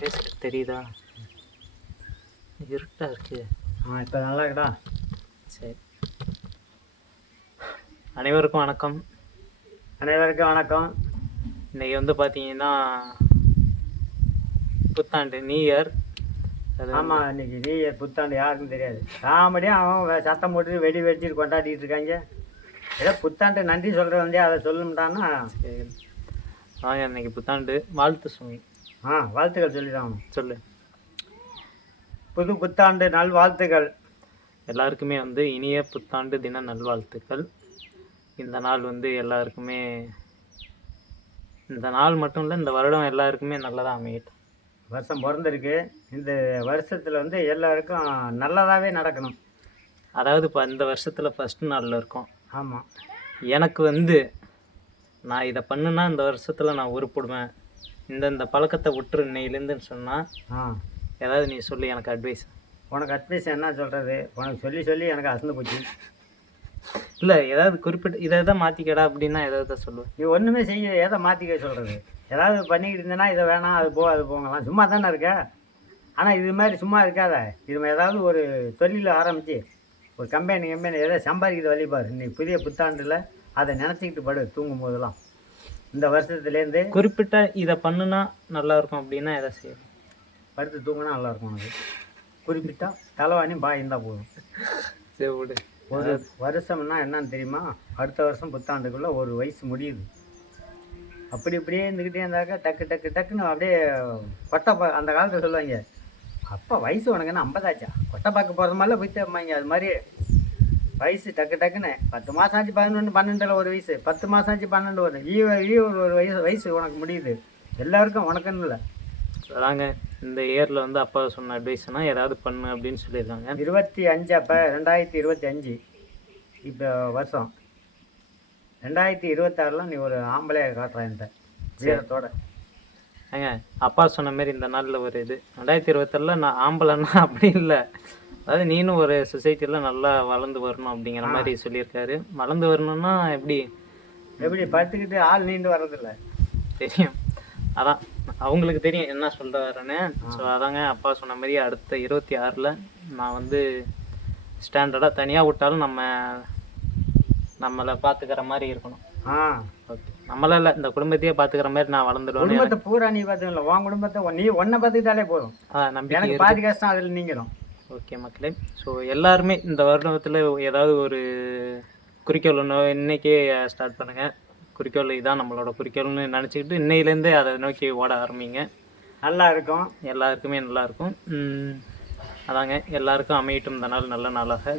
பேசுறது தெரியுதா? இருட்டா இருக்கு. ஆ இப்போ நல்லா இருக்குடா. சரி. அனைவருக்கும் வணக்கம். அனைவருக்கும் வணக்கம். இன்னைக்கு வந்து பார்த்தீங்கன்னா புத்தாண்டு நியூ இயர் ஆமாம் இன்னைக்கு நீ புத்தாண்டு யாருக்கும் தெரியாது. காமெடியாக அவன் சத்தம் போட்டு வெடி வெடிச்சிட்டு கொண்டாடிட்டு இருக்காங்க. ஏதோ புத்தாண்டு நன்றி சொல்கிற வந்து அதை சொல்லணும்டான்னா. சரி. வாங்க இன்னைக்கு புத்தாண்டு. வாழ்த்து சுமி. ஆ வாழ்த்துக்கள் சொல்லிதான் சொல்லு. புது புத்தாண்டு நல்வாழ்த்துக்கள். எல்லாருக்குமே வந்து இனிய புத்தாண்டு தின நல்வாழ்த்துக்கள். இந்த நாள் வந்து எல்லாருக்குமே இந்த நாள் மட்டும் இல்லை இந்த வருடம் எல்லாருக்குமே நல்லதாக அமையட்டும். வருஷம் பிறந்திருக்கு. இந்த வருஷத்தில் வந்து எல்லாருக்கும் நல்லதாகவே நடக்கணும். அதாவது இப்போ இந்த வருஷத்தில் ஃபஸ்ட்டு நாளில் இருக்கோம். ஆமாம் எனக்கு வந்து நான் இதை பண்ணுனா இந்த வருஷத்தில் நான் உருப்படுவேன். இந்த இந்த பழக்கத்தை விட்டுரு இன்னையிலேருந்துன்னு சொன்னால் ஆ. ஏதாவது நீ சொல்லி எனக்கு அட்வைஸ் உனக்கு அட்வைஸ் என்ன சொல்கிறது உனக்கு சொல்லி சொல்லி எனக்கு அசந்து போச்சு. இல்லை ஏதாவது குறிப்பிட்ட இதை தான் மாற்றிக்கடா அப்படின்னா ஏதாவது சொல்லுவேன் நீ ஒன்றுமே செய்ய எதை மாற்றிக்க சொல்கிறது ஏதாவது பண்ணிக்கிட்டு இருந்தேன்னா இதை வேணாம் அது போ அது போங்கலாம். சும்மா தானே இருக்க? ஆனால் இது மாதிரி சும்மா இருக்காத. இது ஏதாவது ஒரு தொழில் ஆரம்பித்து ஒரு கம்பெனி கம்பெனி எதை சம்பாதிக்கிறது வழிபாரு இன்னைக்கு புதிய புத்தாண்டில் அதை நினச்சிக்கிட்டு படு தூங்கும் போதெல்லாம் இந்த வருஷத்துலேருந்து குறிப்பிட்ட இதை பண்ணுனா நல்லா இருக்கும் அப்படின்னா எதை செய்யணும்? படுத்து தூங்கினா நல்லாயிருக்கும் உனக்கு. குறிப்பிட்டா தலைவாணி பாய் இருந்தால் போதும். சரி விடு. ஒரு வருஷம்னா என்னன்னு தெரியுமா? அடுத்த வருஷம் புத்தாண்டுக்குள்ளே ஒரு வயசு முடியுது. அப்படி இப்படியே இருந்துக்கிட்டே இருந்தாக்கா டக்கு டக்கு டக்குன்னு அப்படியே கொட்டை பா அந்த காலத்தில் சொல்லுவாங்க அப்பா வயசு உனக்கு என்ன ஐம்பதாச்சா? கொட்டை பார்க்க போகிற மாதிரிலாம் போயிட்டு அம்மாங்க அது மாதிரி வயசு டக்கு டக்குன்னு பத்து மாதம் ஆச்சு பதினொன்று பன்னெண்டில் ஒரு வயசு. பத்து மாதம் ஆச்சு பன்னெண்டு ஒரு ஈவ ஈவ ஒரு வயசு வயசு உனக்கு முடியுது. எல்லாருக்கும் உனக்குன்னு இல்லை. அதாங்க இந்த இயரில் வந்து அப்பா சொன்ன அட்வைஸ்னா ஏதாவது பண்ணு அப்படின்னு சொல்லியிருக்காங்க. இருபத்தி அஞ்சு அப்போ ரெண்டாயிரத்தி இருபத்தி அஞ்சு. இப்போ வருஷம். ரெண்டாயிரத்தி இருபத்தாறுலாம் நீ ஒரு ஆம்பளையாக காட்டுற இந்த வீரத்தோட ஏங்க அப்பா சொன்ன மாதிரி இந்த நாளில் ஒரு இது. ரெண்டாயிரத்தி இருபத்தேழில் நான் ஆம்பளைன்னா அப்படி இல்லை. அதாவது நீனும் ஒரு சொசைட்டியில் நல்லா வளர்ந்து வரணும் அப்படிங்கிற மாதிரி சொல்லியிருக்காரு. வளர்ந்து வரணும்னா எப்படி? எப்படி படுத்துக்கிட்டு ஆள் நீண்டு வர்றதில்ல. தெரியும். அதான் அவங்களுக்கு தெரியும் என்ன சொல்ல வரேன்னு ஸோ அதாங்க அப்பா சொன்ன மாதிரி அடுத்த இருபத்தி ஆறில் நான் வந்து ஸ்டாண்டர்டாக தனியாக விட்டாலும் நம்ம நம்மளை பார்த்துக்கிற மாதிரி இருக்கணும். ஆ. ஓகே நம்மளால இல்லை இந்த குடும்பத்தையே பார்த்துக்கிற மாதிரி நான் வளர்ந்துடுவேன்னு குடும்பத்தை பூரா நீ பார்த்துக்கல உன் குடும்பத்தை நீ ஒன்றை பார்த்துக்கிட்டாலே போதும். ஆ, நம்பிக்கை எனக்கு பாதி கஷ்டம் அதில் நீங்கிடும் ஓகே மக்களே. ஸோ எல்லாருமே இந்த வருடத்தில் ஏதாவது ஒரு குறிக்கோள் ஒன்று இன்னைக்கே ஸ்டார்ட் பண்ணுங்கள் குறிக்கோள் இதான் நம்மளோட குறிக்கோள்னு நினச்சிக்கிட்டு இன்னையிலேருந்தே அதை நோக்கி ஓட ஆரம்பிங்க. நல்லா இருக்கும். எல்லாருக்குமே நல்லாயிருக்கும் அதாங்க. எல்லாருக்கும் அமையட்டும் இந்த நாள் நல்ல நாளாக.